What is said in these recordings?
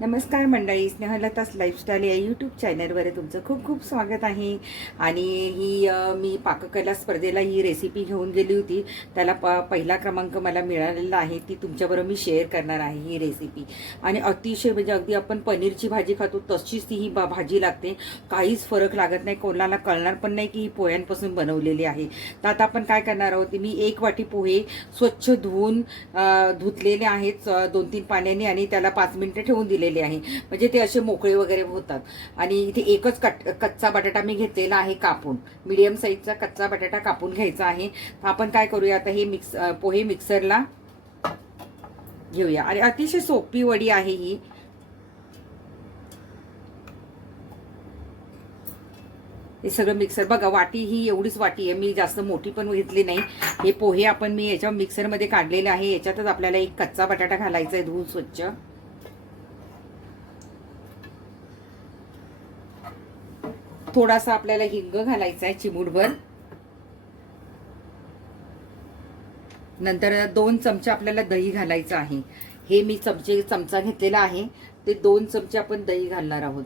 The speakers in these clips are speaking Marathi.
नमस्कार मंडळी, स्नेहलता's लाईफस्टाईल या यूट्यूब चॅनलवर तुमचं खूप खूप स्वागत आहे. आणि ही मी पाककला स्पर्धेला ही रेसिपी घेऊन गेली होती. त्याला पहिला क्रमांक मला मिळालेला आहे. ती तुमच्याबरोबर मी शेअर करणार आहे ही रेसिपी. आणि अतिशय म्हणजे अगदी आपण पनीरची भाजी खातो तशीच ती ही भाजी लागते. काहीच फरक लागत नाही, कोणाला कळणार पण नाही की ही पोह्यांपासून बनवलेली आहे. तर आता आपण काय करणार आहोत, मी 1 वाटी पोहे स्वच्छ धुवून धुतलेले आहेत 2-3 पाण्याने आणि त्याला 5 मिनिटं ठेवून दिले आहे, म्हणजे ते असे मोकळे वगैरे होतात. आणि इथे एकच कच्चा बटाटा मी घेतलेला आहे कापून, मीडियम साईजचा कच्चा बटाटा कापून घ्यायचा आहे. तर आपण काय करूया, आता हे पोहे मिक्सरला घेऊया. आणि अतिशय सोपी वडी आहे ही. हे सगळं मिक्सर बघा, वाटी ही एवढीच वाटी आहे, मी जास्त मोठी पण घेतली नाही. हे पोहे आपण मी याच्या मिक्सरमध्ये काढलेले आहे. याच्यातच आपल्याला एक कच्चा बटाटा घालायचा आहे धुवून स्वच्छ. थोडासा आपल्याला हिंग घालायचा आहे चिमूटभर. नंतर 2 चमचे आपल्याला दही घालायचं आहे. हे मी चमचा घेतलेला आहे, ते 2 चमचे आपण दही घालणार आहोत.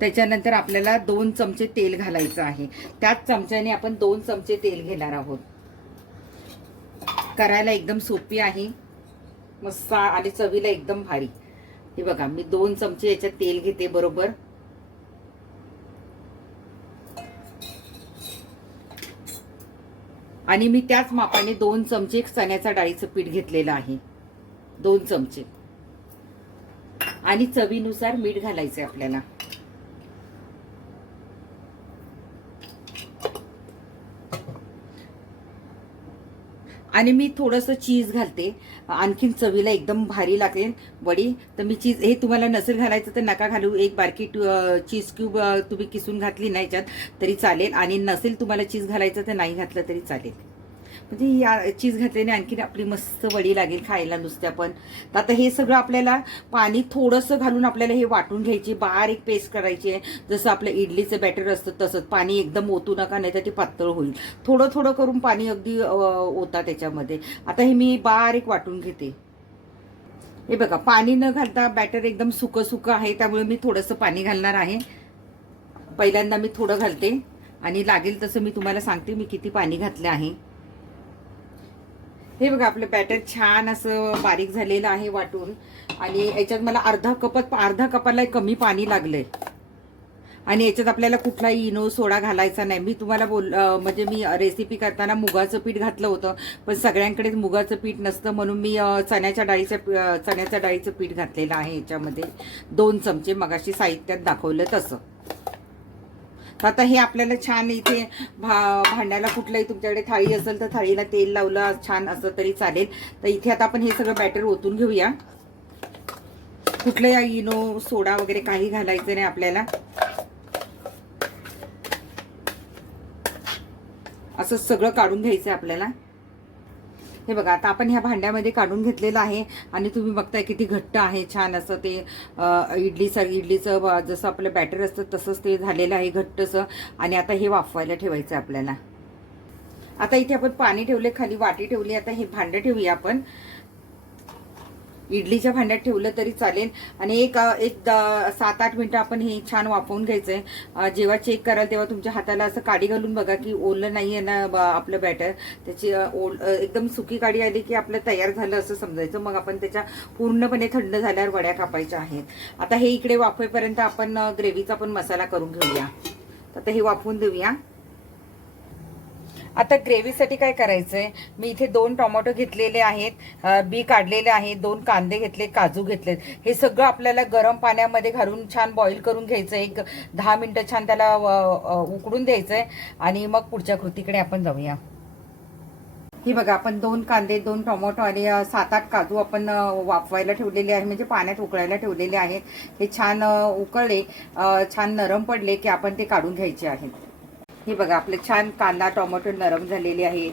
त्याच्यानंतर आपल्याला 2 चमचे तेल घालायचं आहे. त्याच चमच्याने आपण 2 चमचे तेल घेणार आहोत. करायला एकदम सोपी आहे, मस्त आणि चवीला एकदम भारी. हे बघा, मी 2 चमचे याच्यात तेल घेते बरोबर. आणि मी त्याच मापाने 2 चमचे चण्याच्या डाळीचं पीठ घेतलेलं आहे, 2 चमचे. आणि चवीनुसार मीठ घालायचंय आपल्याला. आणि मी थोडंसं चीज घालते, आणखीन चवीला एकदम भारी लागेल वडी. तर मी चीज, हे तुम्हाला नसेल घालायचं तर नका घालू. एक बारकी चीज क्यूब तुम्ही किसून घातली ना याच्यात तरी चालेल. आणि नसेल तुम्हाला चीज घालायचं तर नाही घातलं तरी चालेल. म्हणजे या चीज घातल्याने आणखीन आपली मस्त वडी लागेल खायला नुसत्या पण. तर आता हे सगळं आपल्याला पाणी थोडंसं घालून आपल्याला हे वाटून घ्यायची, बारीक पेस्ट करायची आहे. जसं आपलं इडलीचं बॅटर असतं तसंच. पाणी एकदम ओतू नका, नाही तर ती पातळ होईल. थोडं थोडं करून पाणी अगदी ओता त्याच्यामध्ये. आता हे मी बारीक वाटून घेते. हे बघा, पाणी न घालता बॅटर एकदम सुकं सुकं आहे, त्यामुळे मी थोडंसं पाणी घालणार आहे. पहिल्यांदा मी थोडं घालते आणि लागेल तसं मी तुम्हाला सांगते मी किती पाणी घातलं आहे. हे बघा, आपलं बॅटर छान असं बारीक झालेलं आहे वाटून. आणि याच्यात मला अर्धा कपाला कमी पाणी लागलंय. आणि याच्यात आपल्याला कुठलाही इनो सोडा घालायचा नाही. मी तुम्हाला म्हणजे मी रेसिपी करताना मुगाचं पीठ घातलं होतं, पण सगळ्यांकडेच मुगाचं पीठ नसतं, म्हणून मी चण्याच्या डाळीचं पीठ घातलेलं आहे याच्यामध्ये 2 चमचे, मगाशी साहित्यात दाखवलं तसं. तर आता हे आपल्याला छान इथे भांड्याला, कुठलाही तुमच्याकडे थाळी असेल तर थाळीला तेल लावलं छान असं तरी चालेल. तर इथे आता आपण हे सगळं बॅटर ओतून घेऊया. कुठलंही इनो सोडा वगैरे काही घालायचं नाही आपल्याला. असं सगळं काढून घ्यायचं आपल्याला. हे बघा, आता आपण ह्या भांड्यामध्ये काढून घेतलेलं आहे. आणि तुम्ही बघताय किती घट्ट आहे, छान असं ते इडलीचं जसं आपलं बॅटर असतं तसंच ते झालेलं आहे घट्टसं. आणि आता हे वाफवायला ठेवायचं आपल्याला. आता इथे आपण पाणी ठेवले, खाली वाटी ठेवली. आता हे भांडं ठेवूया आपण. इडलीच्या भांड्यात ठेवलं तरी चालेल. आणि एक 7-8 मिनिटं आपण हे छान वाफवून घ्यायचंय. जेव्हा चेक कराल तेव्हा तुमच्या हाताला असं काडी घालून बघा की ओलं नाही आहे ना आपलं बॅटर. त्याची एकदम सुकी काडी आली की आपलं तयार झालं असं समजायचं. मग आपण त्याच्या पूर्णपणे थंड झाल्यावर वड्या कापायच्या आहेत. आता हे इकडे वाफेपर्यंत आपण ग्रेव्हीचा पण मसाला करून घेऊया. आता हे वाफवून देऊया. आता ग्रेव्हीसाठी काय करायचंय, मी इथे 2 टोमॅटो घेतलेले आहेत, बी काढलेले आहेत, 2 कांदे घेतले, काजू घेतलेत. हे सगळं आपल्याला गरम पाण्यामध्ये घालून छान बॉईल करून घ्यायचंय. एक 10 मिनिटं छान त्याला उकडून द्यायचंय. आणि मग पुढच्या कृतीकडे आपण जाऊया. ही बघा, आपण 2 कांदे, 2 टोमॅटो आणि 7-8 काजू आपण वाफवायला ठेवलेले आहे, म्हणजे पाण्यात उकळायला ठेवलेले आहेत. हे छान उकळले, छान नरम पडले की आपण ते काढून घ्यायचे आहेत. हे बघा, आपले छान कांदा टोमॅटो नरम झालेले आहे,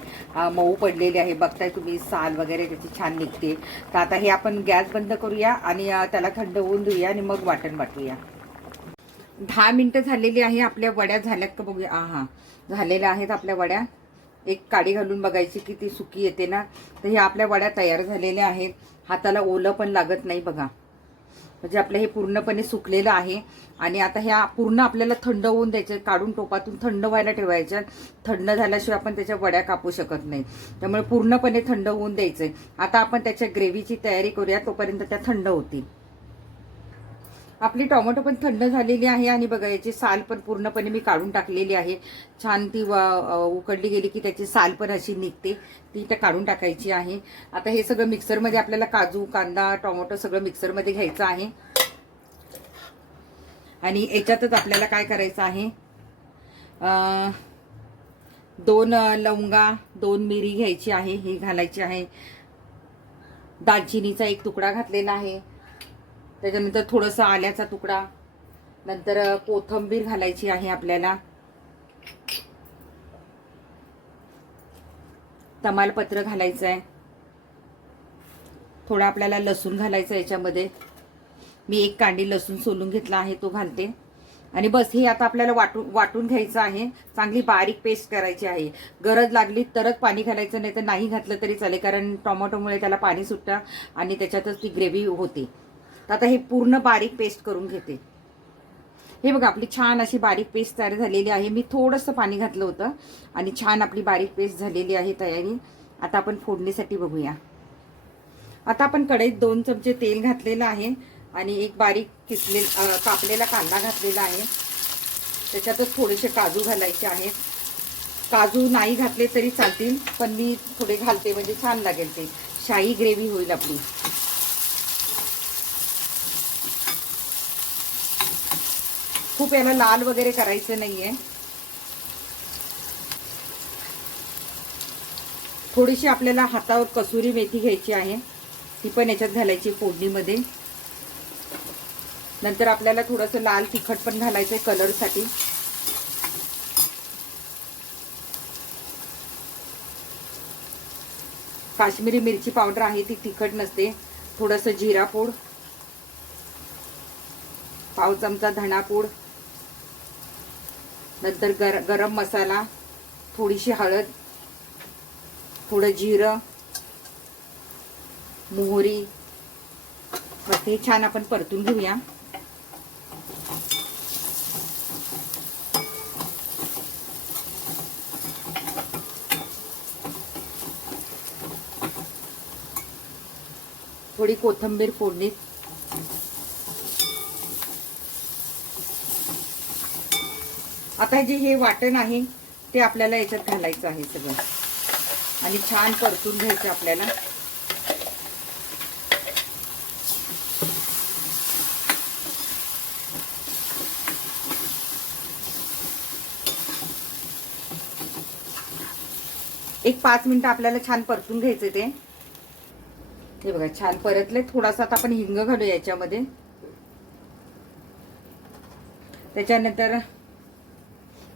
मऊ पडलेले आहे. बघताय तुम्ही, साल वगैरे त्याची छान निघते. तर आता हे आपण गॅस बंद करूया आणि त्याला थंड होऊन देऊया आणि मग वाटण वाटूया. 10 मिनिटं झालेली आहे. आपल्या वड्या झाल्यात का बघूया. झालेल्या आहेत आपल्या वड्या. एक काडी घालून बघायची की ती सुकी येते ना. तर ह्या आपल्या वड्या तयार झालेल्या आहेत. हाताला ओलं पण लागत नाही बघा. म्हणजे आपलं हे पूर्णपणे सुकलेलं आहे. आणि आता ह्या पूर्ण आपल्याला थंड होऊन द्यायच्या, काढून टोपातून थंड व्हायला ठेवायच्या. थंड झाल्याशिवाय आपण त्याच्या वड्या कापू शकत नाही, त्यामुळे पूर्णपणे थंड होऊन द्यायचंय. आता आपण त्याच्या ग्रेव्हीची तयारी करूया, तोपर्यंत त्या थंड होतील. आपली टोमॅटो पण थंड झालेली आहे आणि बघा याची साल पण पूर्णपणे मी काढून टाकलेली आहे. छान ती उकडली गेली की त्याची साल पण अशी निघते, ती इथं काढून टाकायची आहे. आता हे सगळं मिक्सरमध्ये आपल्याला काजू, कांदा, टोमॅटो सगळं मिक्सरमध्ये घ्यायचं आहे. आणि याच्यातच आपल्याला काय करायचं आहे, 2 लवंगा, 2 मिरी घ्यायची आहे, ही घालायची आहे. दालचिनीचा 1 तुकडा घातलेला आहे. त्याच्यानंतर थोडंसं आल्याचा तुकडा, नंतर कोथिंबीर घालायची आहे आपल्याला. तमालपत्र घालायचं आहे. थोडा आपल्याला लसूण घालायचं याच्यामध्ये. मी 1 कांडी लसूण सोलून घेतला आहे, तो घालते. आणि बस हे आता आपल्याला वाटून घ्यायचं आहे. चांगली बारीक पेस्ट करायची आहे. गरज लागली तरच पाणी घालायचं, नाही तर नाही घातलं तरी चालेल, कारण टोमॅटोमुळे त्याला पाणी सुटतं आणि त्याच्यातच ती ग्रेव्ही होते. तर आता हे पूर्ण बारीक पेस्ट करून घेते. हे बघा आपली छान अशी बारीक पेस्ट तयार झालेली आहे. मी थोडंसं पाणी घातलं होतं आणि छान आपली बारीक पेस्ट झालेली आहे तयारी. आता आपण फोडणीसाठी बघूया. आता आपण कढईत 2 चमचे तेल घातलेलं आहे आणि एक बारीक कापलेला कांदा घातलेला आहे. त्याच्यातच थोडेसे काजू घालायचे आहेत. काजू नाही घातले तरी चालतील, पण मी थोडे घालते म्हणजे छान लागेल, ते शाही ग्रेव्ही होईल आपली. खूप याला लाल वगैरे करायचं नाहीये. थोडीशी आपल्याला हातावर कसुरी मेथी घ्यायची आहे, ती पण याच्यात घालायची फोडणीमध्ये. नंतर आपल्याला थोडंसं लाल तिखट पण घालायचंय कलरसाठी. काश्मीरी मिरची पावडर आहे, ती तिखट नसते. थोडंसं जिरा पूड, पाव चमचा धणापूड, नंतर गरम मसाला, थोडीशी हळद, थोडं जिरं, मोहरी. बस हे छान आपण परतून घेऊया. थोडी कोथिंबीर फोडणीत. आता जे हे वाटण आहे ते आपल्याला याच्यात घालायचं आहे सगळं आणि छान परतून घ्यायचं आपल्याला. एक 5 मिनिटं आपल्याला छान परतून घ्यायचं ते. हे बघा छान परतले. थोडासा आता आपण हिंग घालूया याच्यामध्ये. त्याच्यानंतर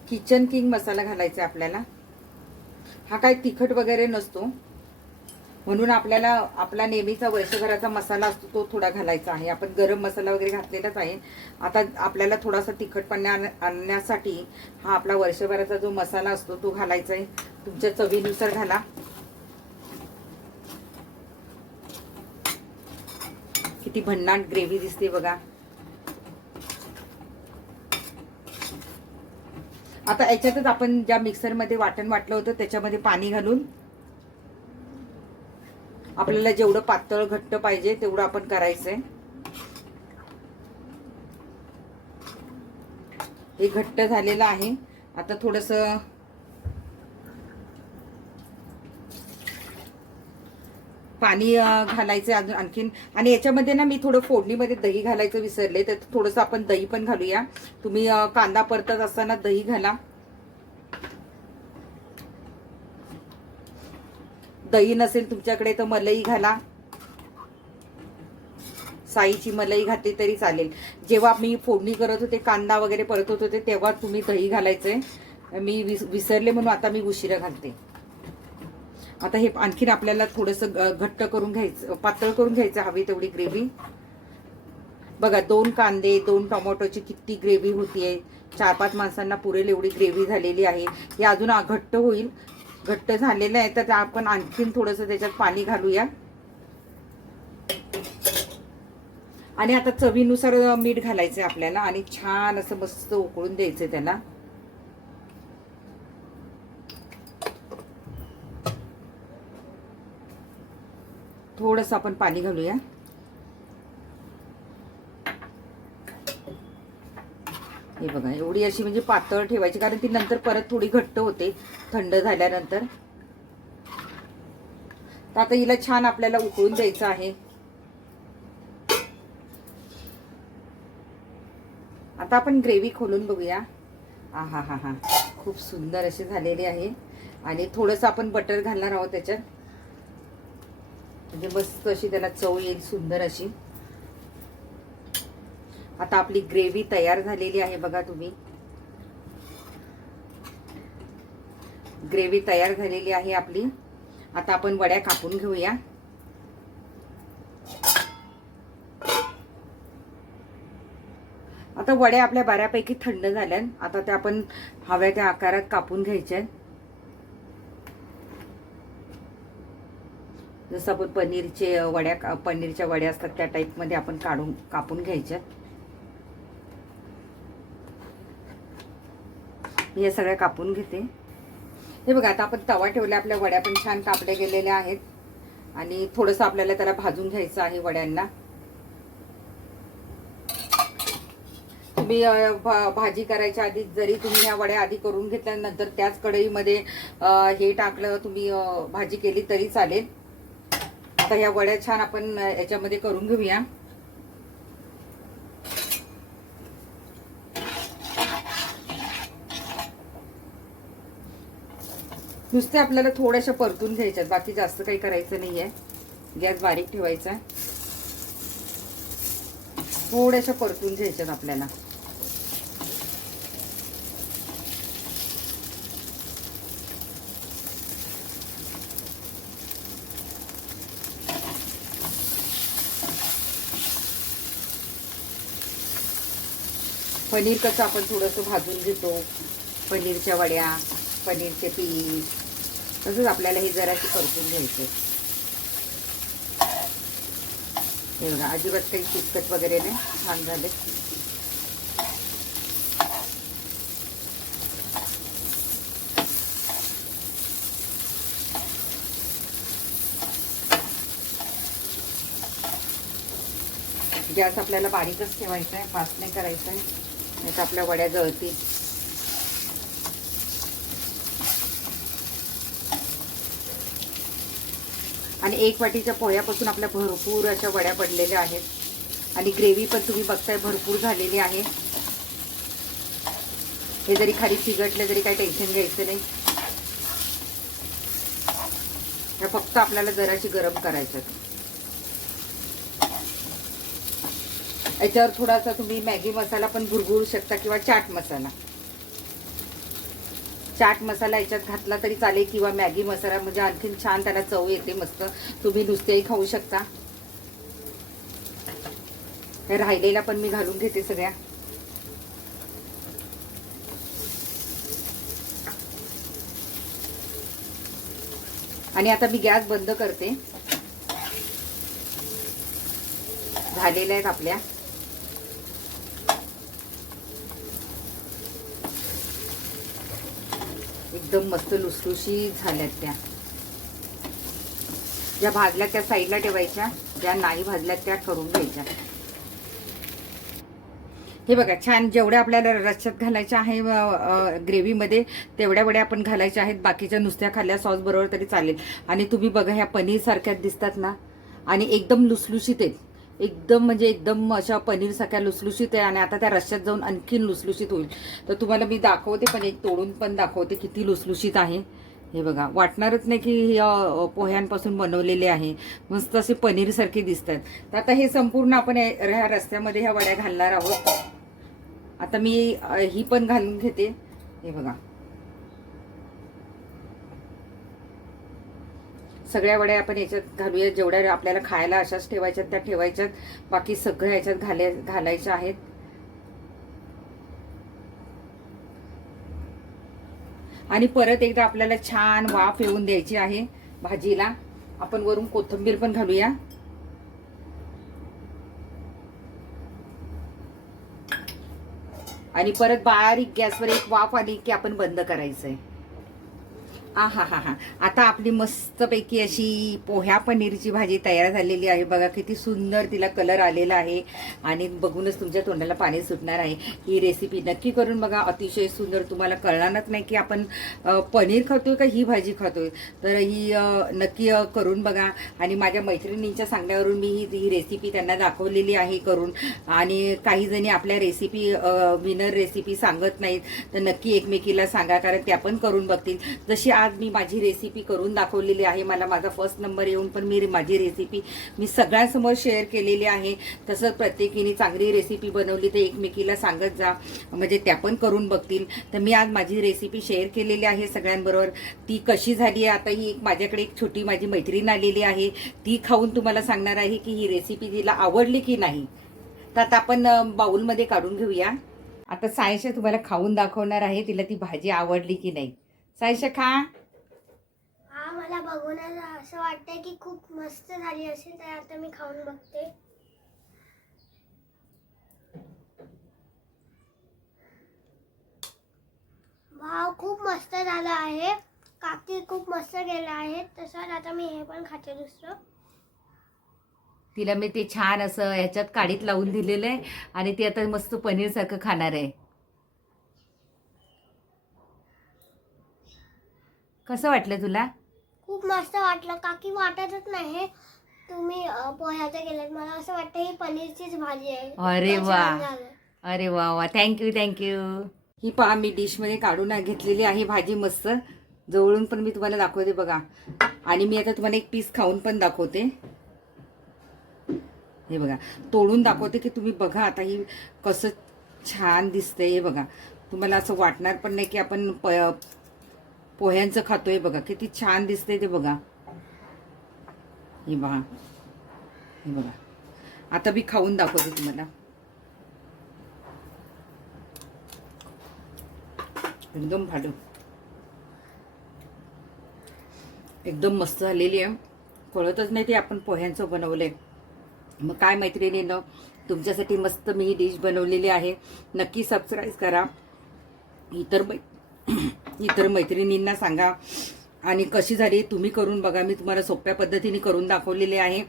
किचन किंग मसाला घालायचा आपल्याला. हा काय तिखट वगैरे नसतो, म्हणून आपल्याला आपला नेहमीचा वर्षभराचा मसाला असतो तो थोडा घालायचा आहे. आपण गरम मसाला वगैरे घातलेलाच आहे. आता आपल्याला थोडासा तिखटपणा आणण्यासाठी हा आपला वर्षभराचा जो मसाला असतो तो घालायचा आहे. तुमच्या चवीनुसार घाला. किती भन्नाट ग्रेव्ही दिसते बघा. आता याच्यातच आपण ज्या मिक्सरमध्ये वाटण वाटलं होतं त्याच्यामध्ये पाणी घालून आपल्याला जेवढं पातळ घट्ट पाहिजे तेवढं आपण करायचंय. हे घट्ट झालेलं आहे. आता थोडंसं पाणी घालायचं अजून आणखीन. आणि याच्यामध्ये ना मी थोडं फोडणीमध्ये दही घालायचं विसरले, तर थोडंसं आपण दही पण घालूया. तुम्ही कांदा परतत असताना दही घाला. दही नसेल तुमच्याकडे तर मलाई घाला. साईची मलाई घातली तरी चालेल. जेव्हा मी फोडणी करत होते, कांदा वगैरे परतत होते, तेव्हा तुम्ही दही घालायचंय. मी विसरले म्हणून आता मी उशिरा घालते. आता हे आणखीन आपल्याला थोडंसं घट्ट करून घ्यायचं, पातळ करून घ्यायचं हवी तेवढी ग्रेव्ही. बघा 2 कांदे 2 टोमॅटोची किती ग्रेव्ही होतीये. 4-5 माणसांना पुरेल एवढी ग्रेव्ही झालेली आहे. हे अजून घट्ट होईल. घट्ट झालेलं आहे तर आपण आणखीन थोडंसं त्याच्यात पाणी घालूया. आणि आता चवीनुसार मीठ घालायचंय आपल्याला आणि छान असं मस्त उकळून द्यायचंय त्याला. थोडंसं आपण पाणी घालूया. हे बघा, एवढी अशी म्हणजे पातळ ठेवायची, कारण ती नंतर परत थोडी घट्ट होते थंड झाल्यानंतर. तर आता हिला छान आपल्याला उकळून द्यायचं आहे. आता आपण ग्रेव्ही खोलून बघूया. हा हा हा, खूप सुंदर अशी झालेली आहे. आणि थोडंसं आपण बटर घालणार आहोत त्याच्यात, म्हणजे मस्त अशी त्याला चव येईल सुंदर अशी. आता आपली ग्रेव्ही तयार झालेली आहे बघा तुम्ही. ग्रेव्ही तयार झालेली आहे आपली. आता आपण वड्या कापून घेऊया. आता वड्या आपल्या बऱ्यापैकी थंड झाल्या. आता त्या आपण हव्या त्या आकारात कापून घ्यायच्या. जसं आपण पनीरच्या वड्या असतात त्या टाईप मध्ये आपण कापून घ्यायच्या. हे सगळ्या कापून घेते. हे बघा, आता आपण तवा ठेवला, आपल्या वड्या पण छान कापल्या गेलेल्या आहेत. आणि थोडंसं आपल्याला त्याला भाजून घ्यायचं आहे वड्यांना. तुम्ही भाजी करायच्या आधी जरी तुम्ही ह्या वड्या आधी करून घेतल्यानंतर त्याच कढईमध्ये हे टाकलं, तुम्ही भाजी केली तरी चालेल. आता ह्या वड्या छान आपण याच्यामध्ये करून घेऊया. नुसते आपल्याला थोड्याशा परतून घ्यायच्यात, बाकी जास्त काही करायचं नाहीये. गॅस बारीक ठेवायचा. थोड्याशा परतून घ्यायच्यात आपल्याला. पनीर कसं आपण थोडंसं भाजून घेतो, पनीरच्या वड्या, पनीरचे पीस, तसंच आपल्याला हे जराशी परतून घ्यायचे. हे बघा, अजिबात काही चिकट वगैरे नाही, छान झाले. गॅस आपल्याला बारीकच ठेवायचा आहे, फास्ट नाही करायचा आहे, नाही तर आपल्या वड्या जळतील. आणि 1 वाटीच्या पोह्यापासून आपल्या भरपूर अशा वड्या पडलेल्या आहेत. आणि ग्रेव्ही पण तुम्ही बघताय भरपूर झालेली आहे. हे जरी खाली चिघटले तरी काही टेन्शन घ्यायचं नाही. हे फक्त आपल्याला जराशी गरम करायचं. याच्यावर थोडासा तुम्ही मॅगी मसाला पण भुरभुरू शकता किंवा चाट मसाला याच्यात घातला तरी चालेल, किंवा मॅगी मसाला, म्हणजे आणखीन छान त्याला चव येते मस्त. तुम्ही नुसतेही खाऊ शकता. हे राहिलेला पण मी घालून घेते सगळ्या. आणि आता मी गॅस बंद करते. झालेल्या आहेत आपल्या. एकदम मस्त लुसलुशीत झाल्यात त्या. ज्या भाजल्या त्या साईडला ठेवायच्या, ज्या नाही भाजल्यात त्या करून घ्यायच्या. हे बघा, छान जेवढ्या आपल्याला रश्श्यात घालायच्या आहे ग्रेव्हीमध्ये तेवढ्या वड्या आपण घालायच्या आहेत. बाकीच्या नुसत्या खाल्ल्या सॉस बरोबर तरी चालेल. आणि तुम्ही बघा, ह्या पनीर सारख्याच दिसतात ना, आणि एकदम लुसलुशीत आहेत. एकदम म्हणजे एकदम अशा पनीर सारख्या लुसलुशीत आहे. आणि आता त्या रश्श्यात जाऊन आणखीन लुसलुशीत होईल. तर तुम्हाला मी दाखवते, पण एक तोडून पण दाखवते किती लुसलुशीत आहे. हे बघा, वाटणारच नाही की पोह्यांपासून बनवलेले आहे. मस्त असे पनीर सारखे दिसतात. तर आता हे संपूर्ण आपण ह्या रस्त्यामध्ये ह्या वड्या घालणार आहोत. आता मी ही पण घालून घेते. हे बघा, सगळ्या वड्या आपण याच्यात घालूया. जेवढ्या आपल्याला खायला अशाच ठेवायच्यात त्या ठेवायच्यात. बाकी सगळ्या याच्यात घालायच्या आहेत. आणि परत एकदा आपल्याला छान वाफ येऊन द्यायची आहे भाजीला. आपण वरून कोथिंबीर पण घालूया. आणि परत बारीक गॅसवर एक वाफ आली की आपण बंद करायचंय. हा. आता आपली मस्तपैकी अशी पोह्या पनीरची भाजी तयार झालेली आहे. बघा किती सुंदर तिला कलर आलेला आहे आणि बघूनच तुमच्या तोंडाला पाणी सुटणार आहे. ही रेसिपी नक्की करून बघा, अतिशय सुंदर. तुम्हाला कळणारच नाही की आपण पनीर खातोय का ही भाजी खातोय. तर ही नक्की करून बघा. आणि माझ्या मैत्रिणींच्या सांगण्यावरून मी ही रेसिपी त्यांना दाखवलेली आहे करून. आणि काही जणी आपल्या रेसिपी विनर रेसिपी सांगत नाहीत, तर नक्की एकमेकीला सांगा, कारण त्या पण करून बघतील. जशी आज मी माझी रेसिपी करून दाखवलेली आहे. मला माझा फर्स्ट नंबर येऊन पण मी माझी रेसिपी सगळ्यांसमोर शेअर केलेली आहे. तसंच प्रत्येकीने चांगली रेसिपी बनवली तर एकमेकीला सांगत जा, म्हणजे त्या पण करून बघतील. तर मी आज माझी रेसिपी शेअर केलेली आहे सगळ्यांबरोबर. ती कशी झाली आहे, आता ही माझ्याकडे एक छोटी माझी मैत्रीण आलेली आहे, ती खाऊन तुम्हाला सांगणार आहे की ही रेसिपी तिला आवडली की नाही. तर आता आपण बाउलमध्ये काढून घेऊया. आता सायशा तुम्हाला खाऊन दाखवणार आहे तिला ती भाजी आवडली की नाही. सायशा खा. हा, मला बघून असं वाटतंय की खूप मस्त झाली असेल, तर आता मी खाऊन बघते. वाव, खूप मस्त झालं आहे. काकी खूप मस्त केलं आहे. तसंच आता मी हे पण खाते दुसरं. तिला मी ते छान असं ह्याच्यात काडीत लावून दिलेलं आहे आणि ती आता मस्त पनीर सारखं खाणार आहे. कसं वाटलं तुला? खूप मस्त वाटलं काकी. वाटतच नाही तुम्ही पोह्याचं केलं. मला असं वाटतं ही पनीरचीच भाजी आहे. अरे खूप वा, छान झालं. अरे वा वा, थँक्यू थँक्यू. ही पहा मी डिशमध्ये काढून घेतलेली आहे भाजी मस्त. जवळून पण मी तुम्हाला दाखवते बघा. आणि मी आता तुम्हाला एक पीस खाऊन पण दाखवते. हे बघा, तोडून दाखवते की तुम्ही बघा आता ही कसं छान दिसतंय. हे बघा, तुम्हाला असं वाटणार पण नाही की आपण पोह्यांचं खातोय. बघा किती छान दिसतंय ते बघा. हे बघा, हे बघा. आता मी खाऊन दाखवते तुम्हाला. एकदम भाडू, एकदम मस्त झालेली आहे. कळतच नाही ते आपण पोह्यांचं बनवलंय. मग काय मैत्रिणींनो, तुमच्यासाठी मस्त मी ही डिश बनवलेली आहे. नक्की सबस्क्राईब करा. इतर मैत्रिणींना सांगा. आणि कशी झाली तुम्ही करून बघा. मी तुम्हाला सोप्या पद्धतीने करून दाखवलेली आहे.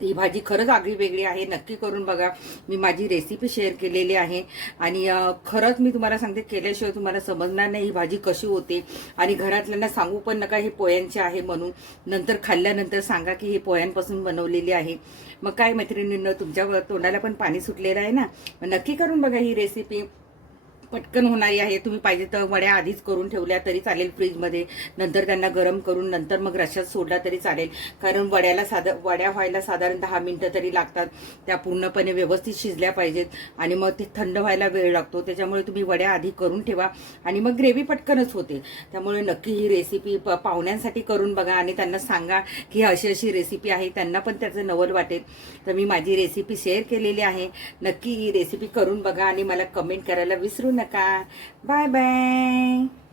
ही भाजी खरंच आगळी वेगळी आहे. नक्की करून बघा. मी माझी रेसिपी शेअर केलेली आहे. आणि खरंच मी तुम्हाला सांगते, केल्याशिवाय तुम्हाला समजणार नाही ही भाजी कशी होते. आणि घरातल्यांना सांगू पण नका हे पोह्यांचे आहे म्हणून. नंतर खाल्ल्यानंतर सांगा की हे पोह्यांपासून बनवलेली आहे. मग काय मैत्रिणींना, तुमच्या तोंडाला पण पाणी सुटलेलं आहे ना. नक्की करून बघा. ही रेसिपी पटकन होणारी आहे. तुम्ही पाहिजे तर वड्या आधीच करून ठेवल्या तरी चालेल फ्रीजमध्ये. नंतर त्यांना गरम करून नंतर मग रश्यात सोडला तरी चालेल. कारण वड्या व्हायला साधारण 10 मिनिटं तरी लागतात. त्या पूर्णपणे व्यवस्थित शिजल्या पाहिजेत आणि मग ते थंड व्हायला वेळ लागतो. त्याच्यामुळे तुम्ही वड्या आधी करून ठेवा आणि मग ग्रेव्ही पटकनच होते. त्यामुळे नक्की ही रेसिपी पाहुण्यांसाठी करून बघा आणि त्यांना सांगा की अशी अशी रेसिपी आहे. त्यांना पण त्याचं नवल वाटेल. तर मी माझी रेसिपी शेअर केलेली आहे. नक्की ही रेसिपी करून बघा आणि मला कमेंट करायला विसरू नका. Bye bye.